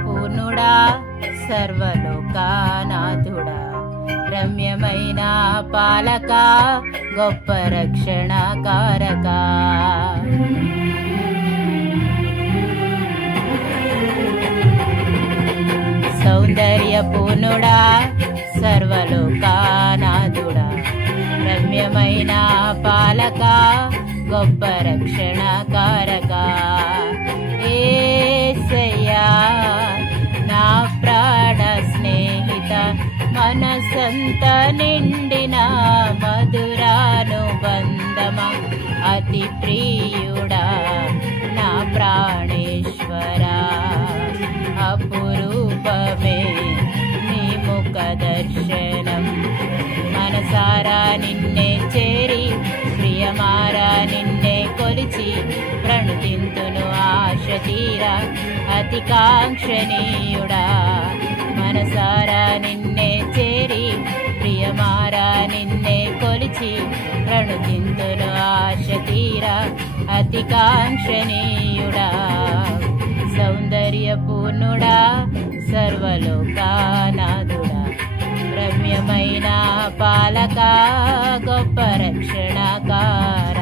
పూర్ణుడా సర్వలోకానాథుడా రమ్యమైన పాలక గొప్ప రక్షణ కారక సౌందర్య పూర్ణుడా సర్వలోకానాథుడా రమ్యమైన పాలక గొప్ప రక్షణ కారక యేసయ్యా నా ప్రాణ స్నేహిత మనసంత నిండిన మధురానుబంధమా అతి ప్రియుడా నా ప్రాణేశ్వరా అపురూపమే నీ ముఖ దర్శనం మనసారా నిన్నే చేరి ప్రియమారా నిన్నే కొలిచి ప్రణుతింతును ఆశ తీరా అతి కాంక్షణీయుడా మనసారా నిన్నే చేరి ప్రియమారా నిన్నే కొలిచి ప్రణుతింతును ఆశ తీరా అతి కాంక్షణీయుడా సౌందర్య పూర్ణుడా సర్వలోకానాథుడా రమ్యమైన పాలక గొప్ప రక్షణ కార